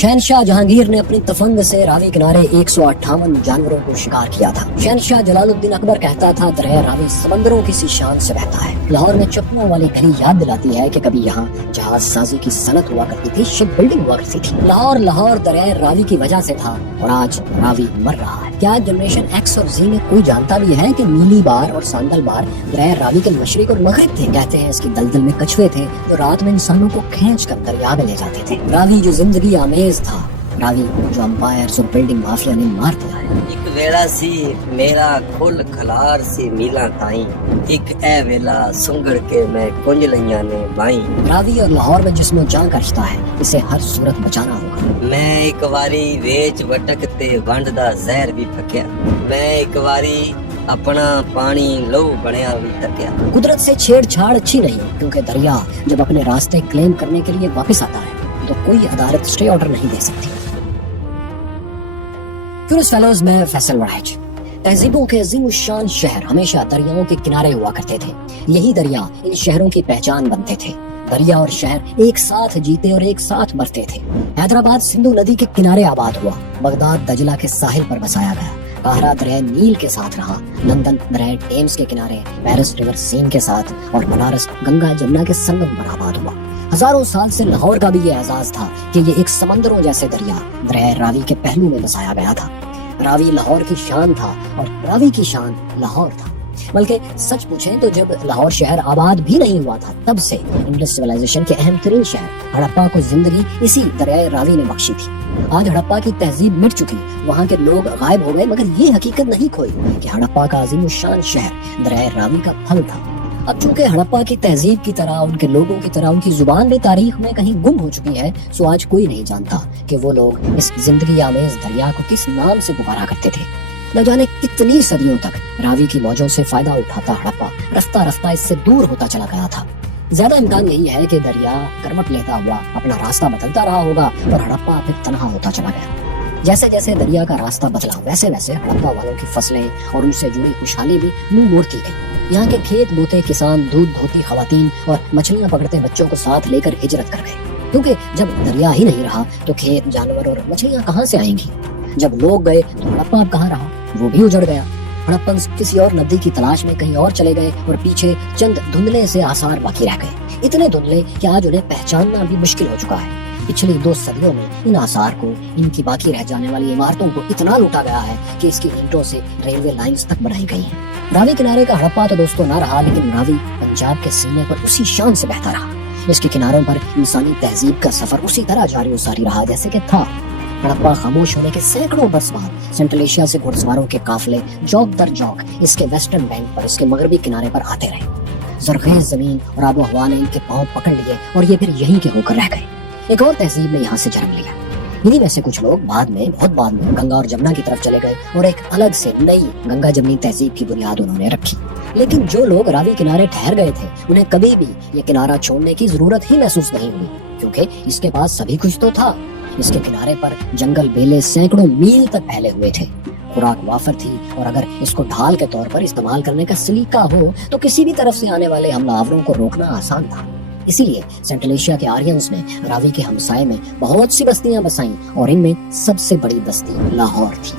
शहनशाह जहांगीर ने अपनी तफंग से रावी किनारे 158 जानवरों को शिकार किया था। शहनशाह जलालुद्दीन अकबर कहता था, दरिया रावी समंदरों की सी शान से बहता है। लाहौर में चप्पुओं वाली गली याद दिलाती है कि कभी यहाँ जहाज साजी की सनत हुआ करती थी, शिप बिल्डिंग हुआ करती थी। लाहौर दरिया रावी की वजह से था और आज रावी मर रहा है। क्या जनरेशन एक्स और जी में कोई जानता भी है कि नीली बार और सांदल बार दरिया रावी के मशरिक और मगरिब थे? कहते हैं इसकी दलदल में कछुए थे जो रात में इंसानों को खींच कर दरिया में ले जाते थे। रावी जो जिंदगी आमेज था, रावी जो अंपायर और बिल्डिंग माफिया ने मार दिया है। एक वेला सी मेरा खुल खलार से मीला ताई, एक ए वेला सुंगड़ के मैं कुंज लइया ने बाई। रावी और लाहौर में जिसमें जान का रिश्ता है, इसे हर सूरत बचाना होगा। मैं एक वारी वेच वटकते वंड दा जहर भी फकिया, मैं एक वारी अपना पानी लो बनया भी तकिया। कुदरत से छेड़छाड़ अच्छी नहीं, क्योंकि दरिया जब अपने रास्ते क्लेम करने के लिए वापस आता है तो कोई अदालत स्टे ऑर्डर नहीं दे सकती। क्यूरियस फेलोज में फैसल वराइज। तहजीबों के अजीम-उश-शान शहर हमेशा दरियाओं के किनारे हुआ करते थे। यही दरिया इन शहरों की पहचान बनते थे। दरिया और शहर एक साथ जीते और एक साथ मरते थे। हैदराबाद सिंधु नदी के किनारे आबाद हुआ, बगदाद दजला के साहिल पर बसाया गया, काहिरा दरिया नील के साथ रहा, लंदन दरिया टेम्स के किनारे, पेरिस रिवर सीन के साथ और बनारस गंगा जमुना के संगम पर आबाद हुआ। हजारों साल से लाहौर का भी ये एजाज था कि ये एक समंदरों जैसे दरिया रावी के पहलू में बसाया गया था। रावी लाहौर की शान था और रावी की शान लाहौर था। बल्कि सच पूछें तो जब लाहौर शहर आबाद भी नहीं हुआ था, तब से इंडस सिविलाइजेशन के अहम तरीन शहर हड़प्पा को जिंदगी इसी दरिया रावी ने बख्शी थी। आज हड़प्पा की तहजीब मिट चुकी, वहाँ के लोग गायब हो गए, मगर ये हकीकत नहीं खोई कि हड़प्पा का अजीम-उश-शान शहर दरिया रावी का फल था। अब चूंकि हड़प्पा की तहजीब की तरह, उनके लोगों की तरह, उनकी जुबान भी तारीख में कहीं गुम हो चुकी है, सो आज कोई नहीं जानता कि वो लोग इस जिंदगी आमेज दरिया को किस नाम से पुकारा करते थे। न जाने कितनी सदियों तक रावी की मौजों से फायदा उठाता हड़प्पा रफ्ता रफ्ता इससे दूर होता चला गया था। ज्यादा इम्कान यही है कि दरिया करवट लेता हुआ अपना रास्ता बदलता रहा होगा और हड़प्पा फिर तनहा होता चला गया। जैसे जैसे दरिया का रास्ता बदला, वैसे वैसे हड़प्पा वालों की फसलें और उनसे जुड़ी खुशहाली भी मुंह मोड़ती गई। यहाँ के खेत बोते किसान, दूध धोती खवातीन और मछलियाँ पकड़ते बच्चों को साथ लेकर हिजरत कर गए, क्योंकि जब दरिया ही नहीं रहा तो खेत, जानवर और मछलियाँ कहाँ से आएंगी। जब लोग गए तो हड़प्पा अब कहाँ रहा, वो भी उजड़ गया। हड़प्पन किसी और नदी की तलाश में कहीं और चले गए और पीछे चंद धुंधले से आसार बाकी रह गए, इतने धुंधले कि आज उन्हें पहचानना भी मुश्किल हो चुका है। पिछली 2 सदियों में इन आसार को, इनकी बाकी रह जाने वाली इमारतों को इतना लूटा गया है कि इसकी ईंटों से रेलवे लाइंस तक बनाई गई हैं। रावी किनारे का हड़प्पा तो दोस्तों ना रहा, लेकिन रावी पंजाब के सीने पर उसी शान से बहता रहा। इसके किनारों पर इंसानी तहजीब का सफर उसी तरह जारी सारी रहा जैसे कि था। हड़प्पा खामोश होने के सैकड़ों बरस बाद सेंट्रल एशिया से घुड़सवारों के काफिले जौक दर जौक इसके वेस्टर्न बैंक पर, इसके मगरबी किनारे पर आते रहे। जरखेज जमीन और आबो हवा ने इनके पांव पकड़ लिए और ये फिर यहीं के होकर रह गए। एक और तहजीब ने यहाँ से जन्म लिया। इन्हीं में से कुछ लोग बहुत बाद में गंगा और जमुना की तरफ चले गए और एक अलग से नई गंगा जमनी तहजीब की बुनियाद उन्होंने रखी। लेकिन जो लोग रावी किनारे ठहर गए थे, उन्हें कभी भी ये किनारा छोड़ने की जरूरत ही महसूस नहीं हुई, क्योंकि इसके पास सभी कुछ तो था। इसके किनारे पर जंगल बेले सैकड़ों मील तक फैले हुए थे, खुराक वाफर थी और अगर इसको ढाल के तौर पर इस्तेमाल करने का सलीका हो तो किसी भी तरफ से आने वाले हमलावरों को रोकना आसान था। इसीलिए सेंट्रल एशिया के आर्यंस ने रावी के हमसाये में बहुत सी बस्तियां बसाईं और इनमें सबसे बड़ी बस्ती लाहौर थी।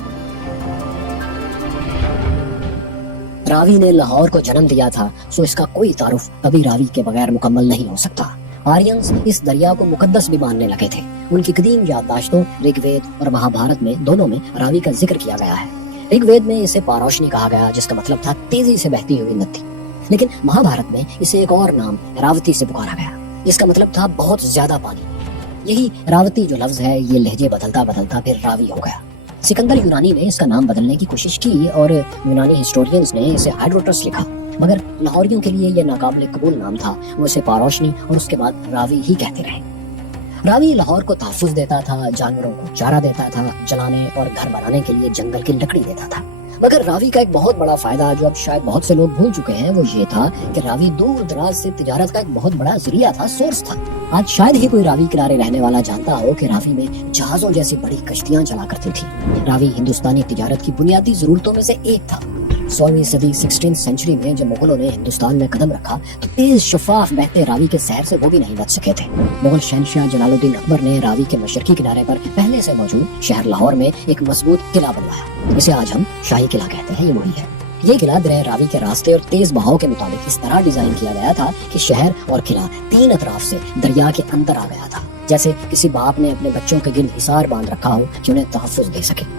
रावी ने लाहौर को जन्म दिया था, सो इसका कोई तारुफ कभी रावी के बगैर मुकम्मल नहीं हो सकता। आर्यंस इस दरिया को मुकद्दस भी मानने लगे थे। उनकी कदीम याददाश्तों ऋग्वेद और महाभारत में दोनों में रावी का जिक्र किया गया है। ऋग्वेद में इसे पारोशनी कहा गया, जिसका मतलब था तेजी से बहती हुई नदी, लेकिन महाभारत में इसे एक और नाम रावती से पुकारा गया, जिसका मतलब था बहुत ज्यादा पानी। यही रावती जो लफ्ज है, ये लहजे बदलता बदलता फिर रावी हो गया। सिकंदर यूनानी ने इसका नाम बदलने की कोशिश की और यूनानी हिस्टोरियंस ने इसे हाइड्रोटस लिखा, मगर लाहौरियों के लिए यह नाकाबिल कबूल नाम था। वो इसे पारोशनी और उसके बाद रावी ही कहते रहे। रावी लाहौर को तहफ्फुज देता था, जानवरों को चारा देता था, जलाने और घर बनाने के लिए जंगल की लकड़ी देता था। मगर रावी का एक बहुत बड़ा फायदा, जो अब शायद बहुत से लोग भूल चुके हैं, वो ये था कि रावी दूर दराज से तिजारत का एक बहुत बड़ा जरिया था, सोर्स था। आज शायद ही कोई रावी किनारे रहने वाला जानता हो कि रावी में जहाजों जैसी बड़ी कश्तियां चला करती थी। रावी हिंदुस्तानी तिजारत की बुनियादी जरूरतों में से एक था। 16वीं सदी 16th सेंचुरी में जब मुगलों ने हिंदुस्तान में कदम रखा तो तेज शफाफ बहते रावी के शहर से वो भी नहीं बच सके थे। मुगल शहंशाह जलालुद्दीन अकबर ने रावी के मशरकी किनारे पर पहले से मौजूद शहर लाहौर में एक मजबूत किला बनवाया, जिसे आज हम शाही किला कहते हैं। ये वही है। ये किला दरिया रावी के रास्ते और तेज बहाव के मुताबिक इस तरह डिजाइन किया गया था कि शहर और किला तीन अतराफ से दरिया के अंदर आ गया था, जैसे किसी बाप ने अपने बच्चों के गिर्द हिसार बांध रखा हो कि उन्हें तहफ्फुज दे सके।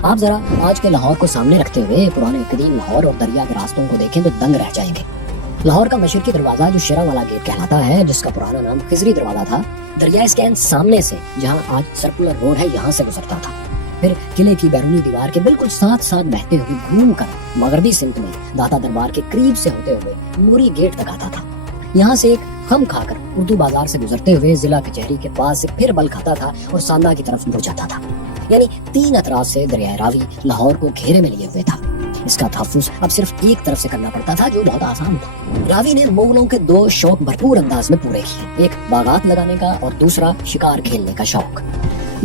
आप जरा आज के लाहौर को सामने रखते हुए पुराने कदीम लाहौर और दरिया के रास्तों को देखें तो दंग रह जाएंगे। लाहौर का मशरकी दरवाजा जो शेरा वाला गेट कहलाता है, जिसका पुराना नाम खिजरी दरवाजा था, दरिया स्टैंड सामने से जहां आज सर्कुलर रोड है यहाँ से गुजरता था। फिर किले की बैरूनी दीवार के बिल्कुल साथ साथ बहते हुए घूमकर मगरबी सिमत में दाता दरबार के करीब से होते हुए नूरी गेट तक आता था। यहाँ से एक खम खाकर उर्दू बाजार से गुजरते हुए जिला कचहरी के पास से फिर बल खाता था और सांदा की तरफ मुड़ जाता था। यानी तीन अतराफ से दरिया रावी लाहौर को घेरे में लिए हुए था। इसका तहफ्फुज अब सिर्फ एक तरफ से करना पड़ता था, जो बहुत आसान था। रावी ने मुगलों के दो शौक भरपूर अंदाज में पूरे किए, एक बागात लगाने का और दूसरा शिकार खेलने का शौक।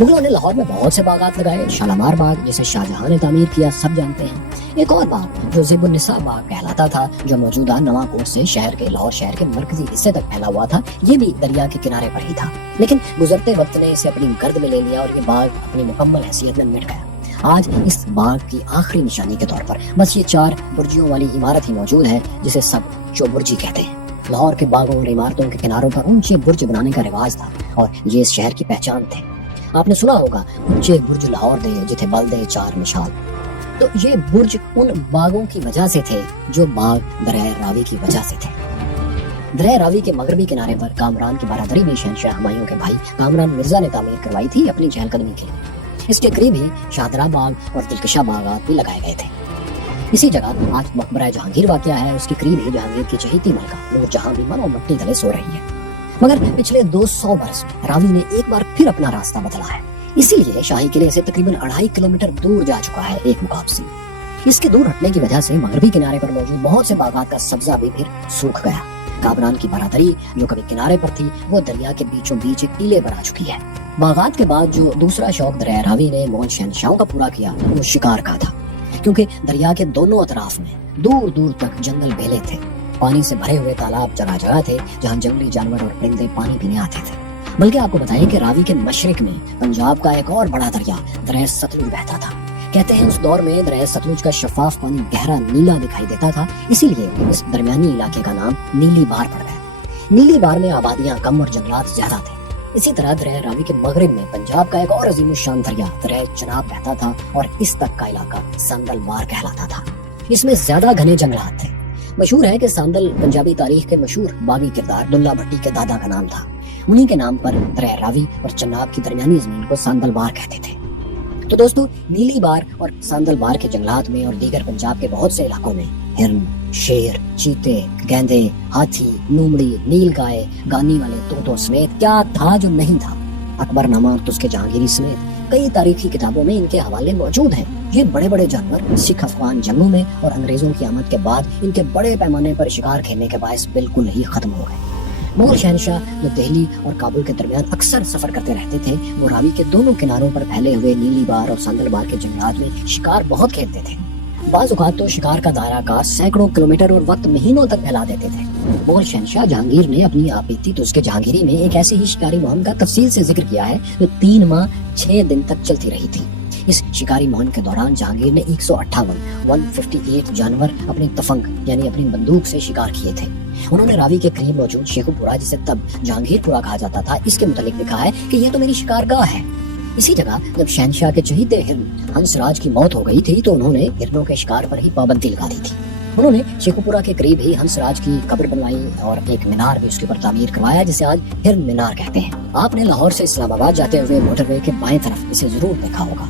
मुगलों ने लाहौर में बहुत से बागात लगाए। शालामार बाग, जिसे शाहजहां ने तामीर किया, सब जानते हैं। एक और बाग जो ज़ेबुन्निसा बाग कहलाता था, जो मौजूदा नवाकोट से शहर के लाहौर शहर के मरकजी हिस्से तक फैला हुआ था, ये भी दरिया के किनारे पर ही था। लेकिन गुजरते वक्त ने इसे अपनी गर्द में ले लिया और ये बाग अपनी मुकम्मल हैसियत में मिट गया। आज इस बाग की आखिरी निशानी के तौर पर बस ये 4 बुर्जियों वाली इमारत ही मौजूद है, जिसे सब चौबुर्जी कहते हैं। लाहौर के बागों और इमारतों के किनारों पर ऊंचे बुर्ज बनाने का रिवाज था और ये इस शहर की पहचान थे। आपने सुना होगा, ऊंचे बुर्ज लाहौर दे जिथे बल दे 4 मिसाल। तो ये बुर्ज उन बागों की वजह से थे जो बाग दरिया रावी की वजह से थे। दरिया रावी के मगरबी किनारे पर कामरान की बारादरी में शहंशाह हुमायूं के भाई कामरान मिर्जा ने तामीर करवाई थी अपनी चहलकदमी के लिए। इसके करीब ही शाहदरा बाग और दिलकशा बागात भी लगाए गए थे। इसी जगह आज मकबरा जहांगीर वाक़या है, उसके करीब ही जहांगीर की चहेती मलका नूरजहां भी मनो मट्टी तले सो रही है। मगर पिछले 200 बरस में रावी ने एक बार फिर अपना रास्ता बदला है। इसीलिए शाही किले से तकरीबन 2.5 किलोमीटर दूर जा चुका है एक मुकाम से। इसके दूर हटने की वजह से मगरबी किनारे पर मौजूद बहुत से बागात का सब्जा भी फिर सूख गया। कामरान की बारादरी जो कभी किनारे पर थी, वो दरिया के बीचों बीच एक टीले पर आ चुकी है। बागात के बाद जो दूसरा शौक दरिया रावी ने मुगल शहंशाहों का पूरा किया, वो शिकार का था, क्योंकि दरिया के दोनों अतराफ में दूर दूर तक जंगल बेले थे। पानी से भरे हुए तालाब जगह जगह थे, जहाँ जंगली जानवर और परिंदे पानी पीने आते थे। बल्कि आपको बताइए कि रावी के मशरिक में पंजाब का एक और बड़ा दरिया दरिया सतलुज बहता था। कहते हैं उस दौर में दरिया सतलुज का शफाफ पानी गहरा नीला दिखाई देता था, इसीलिए इस दरमियानी इलाके का नाम नीली बार पड़ गया। नीली बार में आबादियां कम और जंगलात ज्यादा थे। इसी तरह दरिया रावी के मगरिब में पंजाब का एक और अजीमुशान दरिया दरिया चनाब बहता था और इस तक का इलाका सांदल बार कहलाता था। इसमें ज्यादा घने जंगलात थे। मशहूर है कि सांदल पंजाबी तारीख के मशहूर बागी किरदार दुल्ला भट्टी के दादा का नाम था। उन्हीं के नाम पर दरिया रावी और चनाब की दरमियानी जमीन को सांदल बार कहते थे। तो दोस्तों, नीली बार और सांदल बार के जंगलात में और दीगर पंजाब के बहुत से इलाकों में हिरन, शेर, चीते, गेंदे, हाथी, लोमड़ी, नील गाय, गानी वाले तोतों समेत क्या था जो नहीं था। अकबरनामा और तुस्के जहांगीरी समेत कई तारीखी किताबों में इनके हवाले मौजूद हैं। ये बड़े बड़े जानवर सिख अफगान जंगों में और अंग्रेजों की आमद के बाद इनके बड़े पैमाने पर शिकार खेलने के बायस बिल्कुल ही खत्म हो गए। मुगल शहंशाह जो दिल्ली और काबुल के दरमियान अक्सर सफर करते रहते थे, वो रावी के दोनों किनारों पर फैले हुए नीली बार और सांदल बार के जंगलात में शिकार बहुत खेलते थे। बाज़ औक़ात तो शिकार का दायरा कार सैकड़ों किलोमीटर और वक्त महीनों तक फैला देते थे। मुगल शहंशाह जहांगीर ने अपनी आपबीती तो उसके जहांगीरी में एक ऐसी ही शिकारी मुहिम का तफसील से जिक्र किया है जो 3 माह 6 दिन तक चलती रही थी। इस शिकारी मुहिम के दौरान जहांगीर ने 158 जानवर अपनी तफंग यानी अपनी बंदूक से शिकार किए थे। उन्होंने रावी के करीब मौजूद शेखुपुरा, जिसे तब जहांगीरपुरा कहा जाता था, इसके मुतालिक लिखा है कि ये तो मेरी शिकारगाह है। इसी जगह जब शहंशाह के चहीते हिरन हंसराज की मौत हो गई थी तो उन्होंने हिरनों के शिकार पर ही पाबंदी लगा दी थी। उन्होंने शेखुपुरा के करीब ही हंसराज की कब्र बनवाई और एक मीनार भी उसके ऊपर तामीर करवाया, जिसे आज हिरन मीनार कहते हैं। आपने लाहौर से इस्लामाबाद जाते हुए मोटरवे के बाएं तरफ इसे जरूर देखा होगा।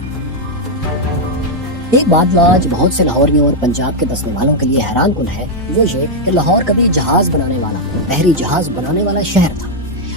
एक बात जो आज बहुत से लाहौरियों और पंजाब के बसने वालों के लिए हैरान कुन है, वो ये कि लाहौर कभी जहाज बनाने वाला, बहरी जहाज बनाने वाला शहर था,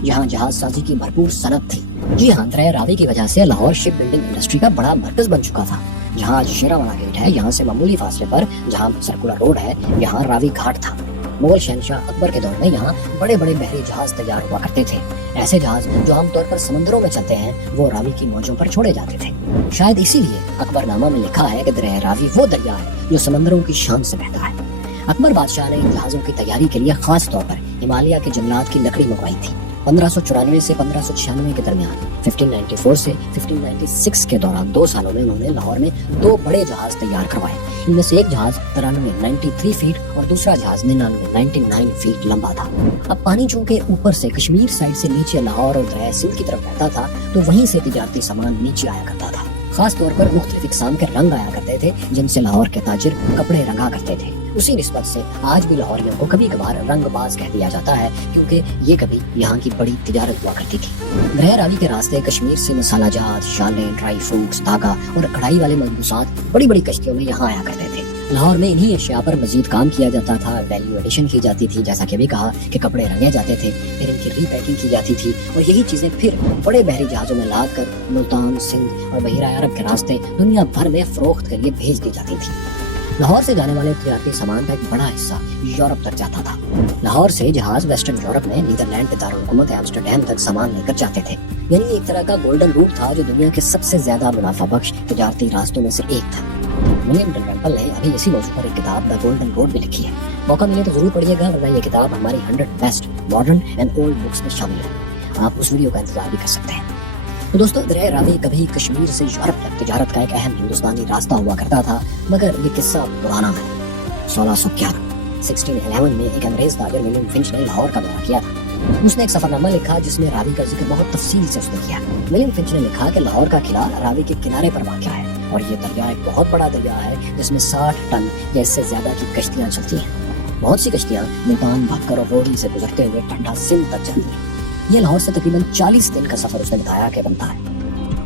जहाँ जहाज साजी की भरपूर सनत थी। जी हाँ, दरिया रावी की वजह से लाहौर शिप बिल्डिंग इंडस्ट्री का बड़ा मरकज बन चुका था। जहाँ आज शेरावाला गेट है, यहाँ से मामूली फासले पर जहाँ सर्कुलर रोड है, यहाँ रावी घाट था। मुगल शहंशाह अकबर के दौर में यहाँ बड़े बड़े बहरी जहाज तैयार हुआ करते थे। ایسے جہاز جو عام طور پر سمندروں میں چلتے ہیں وہ راوی کی موجوں پر چھوڑے جاتے تھے۔ شاید اسی لیے اکبر نامہ میں لکھا ہے کہ دریا راوی وہ دریا ہے جو سمندروں کی شان سے بہتا ہے۔ اکبر بادشاہ نے ان جہازوں کی تیاری کے لیے خاص طور پر ہمالیہ کے جنگلات کی لکڑی منگوائی تھی۔ 1594 سے 1596 کے درمیان 1594 سے 1596 کے دوران 2 سالوں میں انہوں نے لاہور میں 2 بڑے جہاز تیار کروائے۔ ان میں سے ایک جہاز 93 فیٹ اور دوسرا جہاز 99 فیٹ لمبا تھا۔ اب پانی چونکہ اوپر سے کشمیر سائڈ سے نیچے لاہور اور دریائے سندھ کی طرف بہتا تھا تو وہیں سے تجارتی سامان نیچے آیا کرتا تھا۔ خاص طور پر مختلف اقسام کے رنگ آیا کرتے تھے جن سے لاہور کے تاجر کپڑے رنگا کرتے تھے۔ اسی نسبت سے آج بھی لاہوریوں کو کبھی کبھار رنگ باز کہہ دیا جاتا ہے کیونکہ یہ کبھی یہاں کی بڑی تجارت ہوا کرتی تھی۔ دریا راوی کے راستے کشمیر سے مسالہ جات، شالیں، ڈرائی فروٹس، دھاگا اور کڑھائی والے ملبوسات بڑی بڑی کشتیوں میں یہاں آیا کرتے تھے۔ لاہور میں انہی اشیاء پر مزید کام کیا جاتا تھا، ویلیو ایڈیشن کی جاتی تھی، جیسا کہ بھی کہا کہ کپڑے رنگے جاتے تھے، پھر ان کی ری پیکنگ کی جاتی تھی اور یہی چیزیں پھر بڑے بحری جہازوں میں لاد کر ملتان، سندھ اور بحیرہ عرب کے راستے دنیا بھر میں فروخت کے لیے بھیج دی جاتی تھی۔ لاہور سے جانے والے تجارتی سامان کا ایک بڑا حصہ یورپ تک جاتا تھا۔ لاہور سے جہاز ویسٹرن یورپ میں نیدرلینڈ کے دارالحکومت ایمسٹرڈیم تک سامان لے کر جاتے تھے، یعنی ایک طرح کا گولڈن روٹ تھا جو دنیا کے سب سے زیادہ منافع بخش تجارتی راستوں میں سے ایک تھا۔ ولیم ڈلرمپل نے ابھی اسی موضوع پر ایک کتاب دا گولڈن روڈ بھی لکھی ہے، موقع ملے تو ضرور پڑھیے گا، ورنہ یہ کتاب ہماری 100 best modern and old books میں شامل ہے۔ آپ اس ویڈیو کا انتظار بھی کر سکتے ہیں۔ تو دوستو، دریا راوی کبھی کشمیر سے یورپ تک تجارت کا ایک اہم ہندوستانی راستہ ہوا کرتا تھا، مگر یہ قصہ پرانا ہے۔ 1611 میں ایک انگریز تاجر ولیم فنچ نے لاہور کا دورہ کیا تھا۔ اس نے ایک سفرنامہ لکھا جس میں راوی کا ذکر بہت تفصیل سے اس نے کیا۔ ولیم فنچ نے لکھا کہ لاہور کا قلعہ راوی کے کنارے پر واقع ہے اور یہ دریا ایک بہت بڑا دریا ہے جس میں 60 ٹن یا اس سے زیادہ کی کشتیاں چلتی ہیں۔ بہت سی کشتیاں ملتان، بھکر اور روڑی سے گزرتے ہوئے ٹھنڈا سندھ تک چلتی ہیں۔ یہ لاہور سے تقریباً 40 دن کا سفر اس نے بتایا کہ بنتا ہے۔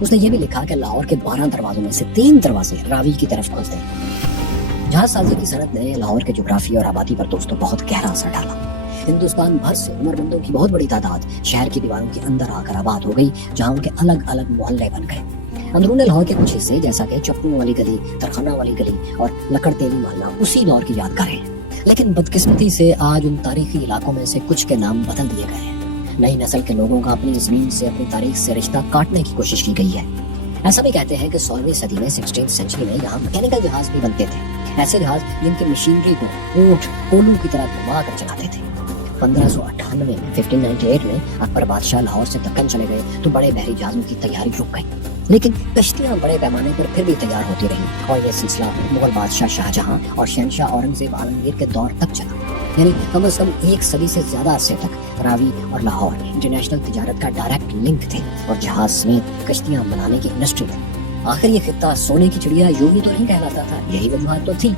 اس نے یہ بھی لکھا کہ لاہور کے 12 دروازوں میں سے 3 دروازے راوی کی طرف کھلتے ہیں۔ جہاز سازی کی صنعت نے لاہور کے جغرافی اور آبادی پر دوستوں بہت گہرا اثر ڈالا۔ ہندوستان بھر سے ہنرمندوں کی بہت بڑی تعداد شہر کی دیواروں کے اندر آ کر آباد ہو گئی، جہاں ان کے الگ الگ محلے بن گئے۔ اندرون لاہور کے کچھ حصے جیسا کہ چپڑوں والی گلی، ترخانہ والی گلی اور لکڑ تیلی محلہ اسی دور کی یادگاریں ہیں، لیکن بدقسمتی سے آج ان تاریخی علاقوں میں سے کچھ کے نام بدل دیے گئے ہیں۔ نئی نسل کے لوگوں کا اپنی زمین سے، اپنی تاریخ سے رشتہ کاٹنے کی کوشش کی گئی ہے۔ ایسا بھی کہتے ہیں کہ 16ویں صدی میں 16th سینچری میں یہاں میکینیکل جہاز بھی بنتے تھے، ایسے جہاز جن کی مشینری کو اونٹ کولو کی طرح گھما کر چلاتے تھے۔ 1598 میں 1598 میں اکبر بادشاہ لاہور سے دکن چلے گئے تو بڑے بحری جہازوں کی تیاری رک گئی، لیکن کشتیاں بڑے پیمانے پر پھر بھی تیار ہوتی رہیں اور یہ سلسلہ مغل بادشاہ شاہجہاں اور شہنشاہ اورنگزیب عالمگیر کے دور تک چلا، یعنی کم از کم 1 صدی سے زیادہ عرصے تک راوی اور لاہور انٹرنیشنل تجارت کا ڈائریکٹ لنک تھے اور جہاز سمیت کشتیاں بنانے کی انڈسٹری تھی۔ آخر یہ خطہ سونے کی چڑیا یوں ہی تو نہیں کہلاتا تھا، یہی وجوہات تو تھیں۔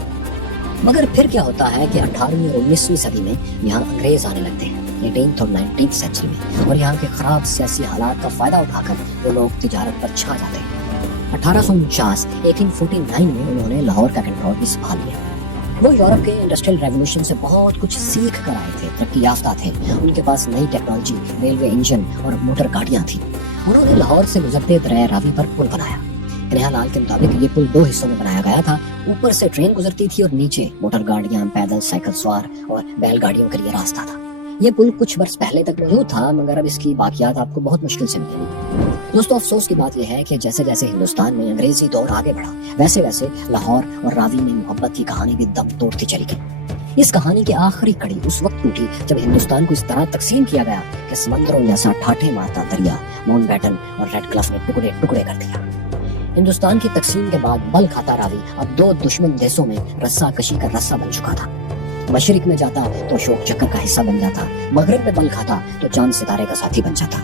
مگر پھر کیا ہوتا ہے کہ 18ویں اور 19ویں صدی میں یہاں انگریز آنے لگتے ہیں 18th اور 19th سینچری میں، اور یہاں کے خراب سیاسی حالات کا فائدہ اٹھا کر وہ لوگ تجارت پر چھا جاتے ہیں۔ 1849 میں انہوں نے لاہور کا کنٹرول بھی سنبھال لیا۔ وہ یورپ کے انڈسٹریل ریولوشن سے بہت کچھ سیکھ کر آئے تھے، ترقی یافتہ تھے، ان کے پاس نئی ٹیکنالوجی، ریلوے انجن اور موٹر گاڑیاں تھیں۔ انہوں نے لاہور سے گزرتے دریا راوی پر پل بنایا۔ کنہا لال کے مطابق یہ پل 2 حصوں میں بنایا گیا تھا، اوپر سے ٹرین گزرتی تھی اور نیچے موٹر گاڑیاں، پیدل، سائیکل سوار اور بیل گاڑیوں کے لیے راستہ تھا۔ یہ پل کچھ برس پہلے تک موجود تھا، مگر اب اس کی باقیات آپ کو بہت مشکل سے ملیں گی۔ دوستوں، افسوس کی بات یہ ہے کہ جیسے جیسے ہندوستان میں انگریزی دور آگے بڑھا، ویسے ویسے لاہور اور راوی میں محبت کی کہانی بھی دم توڑتی چلی گئی۔ اس کہانی کی آخری کڑی اس وقت ٹوٹی جب ہندوستان کو اس طرح تقسیم کیا گیا کہ سمندروں جیسا ٹھاٹھے مارتا دریا ماؤنٹ بیٹن اور ریڈ کلف نے ٹکڑے ٹکڑے کر دیا۔ ہندوستان کی تقسیم کے بعد بل کھاتا راوی اب 2 دشمن دیسوں میں رسا کشی کا رسا بن چکا تھا۔ مشرق میں جاتا تو اشوک چکر کا حصہ بن جاتا، مغرب میں بل کھاتا تو چاند ستارے کا ساتھی بن جاتا۔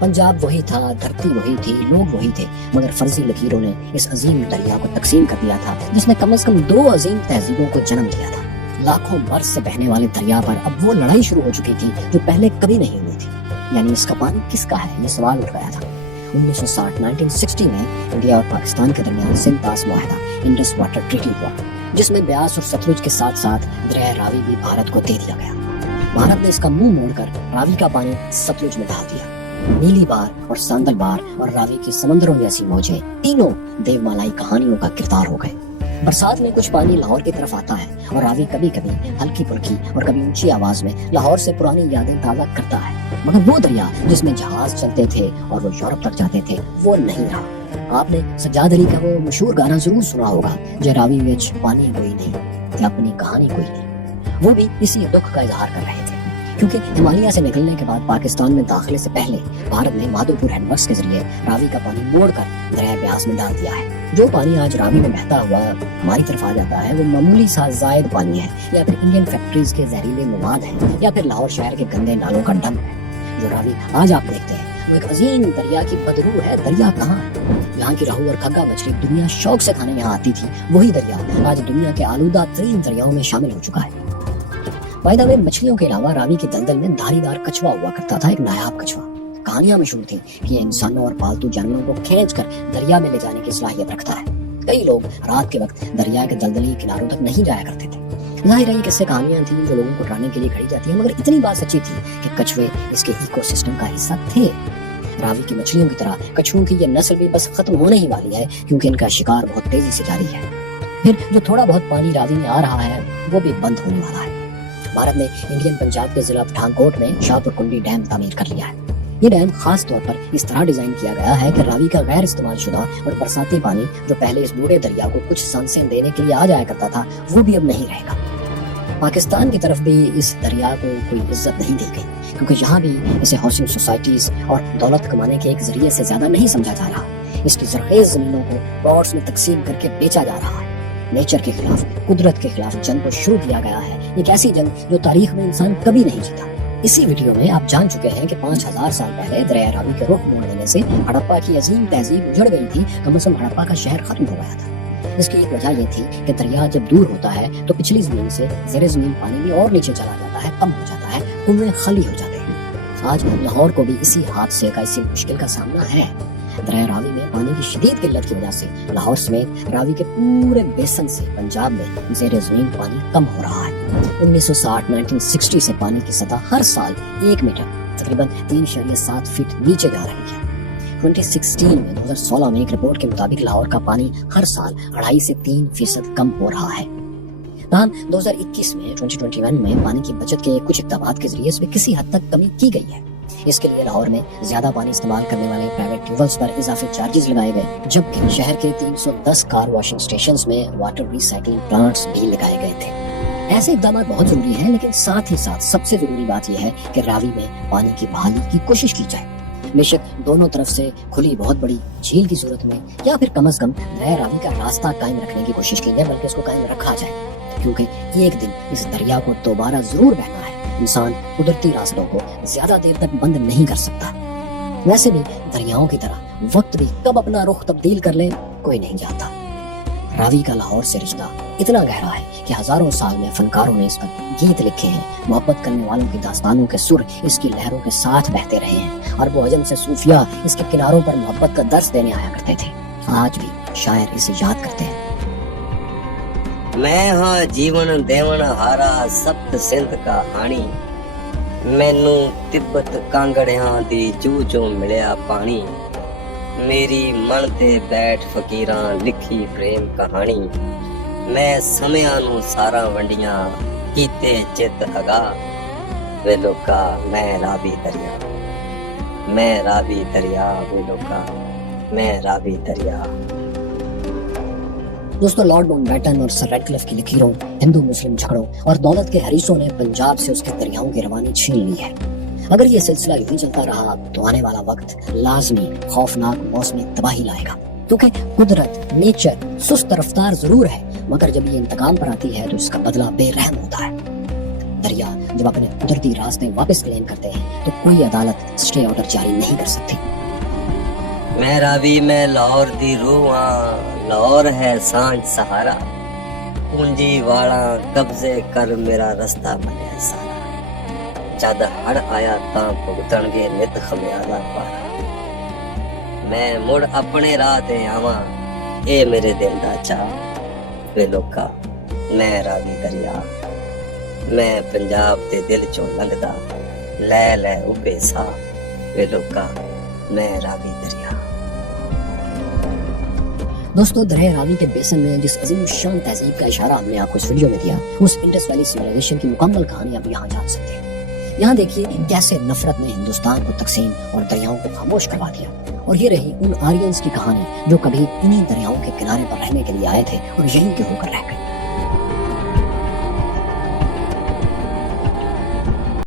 پنجاب وہی تھا، دھرتی وہی تھی، لوگ وہی تھے، مگر فرضی لکیروں نے اس عظیم دریا کو تقسیم کر دیا تھا جس نے کم از کم 2 عظیم تہذیبوں کو جنم دیا تھا۔ لاکھوں برس سے بہنے والے دریا پر اب وہ لڑائی شروع ہو چکی تھی جو پہلے کبھی نہیں ہوئی تھی، یعنی اس کا پانی کس کا ہے، یہ سوال اٹھ گیا تھا۔ 1960 میں انڈیا اور پاکستان کے درمیان سندھ طاس معاہدہ انڈس واٹر ٹریٹی ہوا، جس میں بیاس اور ستلج کے ساتھ ساتھ دریا راوی بھی بھارت کو دے دیا گیا۔ بھارت نے اس کا منہ موڑ کر راوی کا پانی ستلج میں ڈال دیا۔ نیلی بار اور ساندل بار اور راوی کی سمندروں جیسی موجیں تینوں دیو مالائی کہانیوں کا کردار ہو گئے۔ برسات میں کچھ پانی لاہور کی طرف آتا ہے اور راوی کبھی کبھی ہلکی پھلکی اور کبھی اونچی آواز میں لاہور سے پرانی یادیں تازہ کرتا ہے۔ मगर वो दरिया जिसमें जहाज चलते थे और वो यूरोप तक जाते थे वो नहीं रहा। आपने सज्जाद अली का वो मशहूर गाना जरूर सुना होगा, जे रावी विच पानी कोई नहीं, ते अपनी कहानी कोई नहीं। वो भी इसी दुख का इजहार कर रहे थे, क्योंकि हिमालय से निकलने के बाद पाकिस्तान में दाखिले से पहले भारत ने माधोपुर हैंडवर्क्स के जरिए रावी का पानी मोड़कर दरिया ब्यास में डाल दिया है। जो पानी आज रावी में बहता हुआ हमारी तरफ आ जाता है वो मामूली सा जायद पानी है, या फिर इंडियन फैक्ट्रीज के जहरीले मवाद है, या फिर लाहौर शहर के गंदे नालों का डंप है। जो रावी आज आप देखते हैं वो एक अजीम दरिया की बदरू है। दरिया कहाँ है? यहाँ की रहू और खग्गा मछली दुनिया शौक से खाने यहाँ आती थी, वही दरिया आज दुनिया के आलूदा तरीन दरियाओं में शामिल हो चुका है। बाय द वे, मछलियों के अलावा रावी के दलदल में धारीदार कछुआ हुआ करता था, एक नायाब कछुआ। कहानियां मशहूर थी कि ये इंसानों और पालतू जानवरों को खींचकर दरिया में ले जाने की सलाहियत रखता है। कई लोग रात के वक्त दरिया के दलदली किनारों तक नहीं जाया करते थे। जाहिर है किस्से कहानियां थी जो लोगों को डराने के लिए खड़ी जाती है, मगर इतनी बात सच्ची थी कि कछुए इसके इकोसिस्टम का हिस्सा थे। रावी की मछलियों की तरह कछुओं की ये नस्ल भी बस खत्म होने ही वाली है, क्योंकि इनका शिकार बहुत तेजी से जारी है। फिर जो थोड़ा बहुत पानी रावी में आ रहा है वो भी बंद होने वाला है। भारत ने इंडियन पंजाब के जिला पठानकोट में शाहपुर कुंडी डैम तामीर कर लिया है। ये डैम खास तौर पर इस तरह डिजाइन किया गया है कि रावी का गैर इस्तेमाल शुदा और बरसाती पानी जो पहले इस बूढ़े दरिया को कुछ सांसें देने के लिए आ जाया करता था वो भी अब नहीं रहेगा। पाकिस्तान की तरफ भी इस दरिया को कोई इज्जत नहीं दी गई, क्योंकि यहाँ भी इसे हाउसिंग सोसाइटीज और दौलत कमाने के एक जरिए से ज्यादा नहीं समझा जा रहा। इसकी जरखेज जमीनों को प्लॉट्स में तकसीम करके बेचा जा रहा है। नेचर के खिलाफ, कुदरत के खिलाफ जंग को शुरू किया गया है, एक ऐसी जंग जो तारीख में इंसान कभी नहीं जीता। इसी वीडियो में आप जान चुके हैं कि 5000 साल पहले दरिया रावी के रुख मोड़ देने से हड़प्पा की अजीम तहजीब उजड़ गई थी, कम से कम हड़प्पा का शहर खत्म हो गया था। इसकी एक वजह यह थी कि दरिया जब दूर होता है तो पिछली जमीन से ज़ेरे जमीन पानी भी और नीचे चला जाता है, कम हो जाता है, कुएं खाली हो जाते हैं। आज लाहौर को भी इसी हादसे का, इसी मुश्किल का सामना है। दरिया रावी में पानी की शदीद किल्लत की वजह से लाहौर समेत रावी के पूरे बेसन से पंजाब में ज़ेरे ज़मीन पानी कम हो रहा है। 1960-1960 से पानी की सतह हर साल 1 मीटर तकरीबन 3.7 फीट नीचे जा रही है। 2016 में 2016 में एक रिपोर्ट के मुताबिक लाहौर का पानी हर साल 2.5 से 3% कम हो रहा है। ताहम 2021 में 2021 में पानी की बचत के कुछ इक़दामात के जरिए इसमें किसी हद तक कमी की गई है। इसके लिए लाहौर में ज्यादा पानी इस्तेमाल करने वाले प्राइवेट ट्यूबवेल्स पर इजाफी चार्जेस लगाए गए, जबकि शहर के 310 कार वॉशिंग स्टेशंस में वाटर रिसाइकलिंग प्लांट्स भी लगाए गए थे। ऐसे इक़दाम बहुत जरूरी हैं, लेकिन साथ ही साथ सबसे जरूरी बात यह है कि रावी में पानी की बहाली की कोशिश की जाए। बेशक दोनों तरफ से खुली बहुत बड़ी झील की सूरत में, या फिर कम से कम दरिया रावी का रास्ता कायम रखने की कोशिश की जाए, बल्कि इसको कायम रखा जाए, क्योंकि एक दिन इस दरिया को दोबारा जरूर बहना है। इंसान कुदरती रास्तों को ज्यादा देर तक बंद नहीं कर सकता। वैसे भी दरियाओं की तरह वक्त भी कब अपना रुख तब्दील कर ले कोई नहीं जानता। रावी का लाहौर से रिश्ता इतना गहरा है कि हजारों साल में फनकारों ने इस पर गीत लिखे हैं। मोहब्बत करने वालों की दास्तानों के सुर इसकी लहरों के साथ बहते रहे हैं। अरबो अजम से सूफिया इसके किनारों पर मोहब्बत का दर्स देने आया करते थे। आज भी शायर इसे याद करते हैं। मैं हाँ जीवन देवन हारा सप्त सिंध का हानी, मैनू तिब्बत कांगड़ियां दी जू चों मिलिया पानी, मेरी मन ते बैठ फकीरां लिखी प्रेम कहानी, मैं समयां नू सारा वंडियां कीते चित अगा, वे लोका मैं रावी दरिया, मैं रावी दरिया, वे लोका मैं रावी दरिया। दोस्तों, लॉर्ड माउंटबेटन और सर रेडक्लिफ की लकीरों, हिंदू मुस्लिम झगड़ों और दौलत के हरीसों ने पंजाब से उसके दरियाओं की रवानी छीन ली है। अगर ये सिलसिला यूं चलता रहा तो आने वाला वक्त लाजमी खौफनाक मौसमी तबाही लाएगा, क्योंकि कुदरत, नेचर सुस्त रफ्तार जरूर है, मगर जब ये इंतकाम पर आती है तो इसका बदला बेरहम होता है। दरिया जब अपने कुदरती रास्ते वापस क्लेम करते हैं तो कोई अदालत स्टे ऑर्डर जारी नहीं कर सकती। मैं रावी में लाहौर दी रूह हां, लाहौर है सांझ सहारा, पूंजी वाला कब्जे कर मेरा रास्ता बनिया सारा, जद हड़ आया तां भुगतणगे नित खमियाजा पारा, मैं मुड़ अपने राह ते आवां ए मेरे दिल दा चाह, वे लोका मैं रावी दरिया, मैं पंजाब दे दिल चों लंघदा लै लै उबे सा, वे लोका मैं रावी दरिया। दोस्तों, दरिया रावी के बेसन में जिस अजीम शान तहजीब का इशारा हमने आपको इस वीडियो में दिया, उस इंडस वैली सिविलाइजेशन की मुकम्मल कहानी आप यहाँ जान सकते हैं। یہاں دیکھیے کیسے نفرت نے ہندوستان کو تقسیم اور دریاؤں کو خاموش کروا دیا. اور یہ رہی ان آرینز کی کہانی جو کبھی انہی دریاؤں کے کنارے پر رہنے کے لیے آئے تھے اور یہیں کے ہو کر رہ گئے.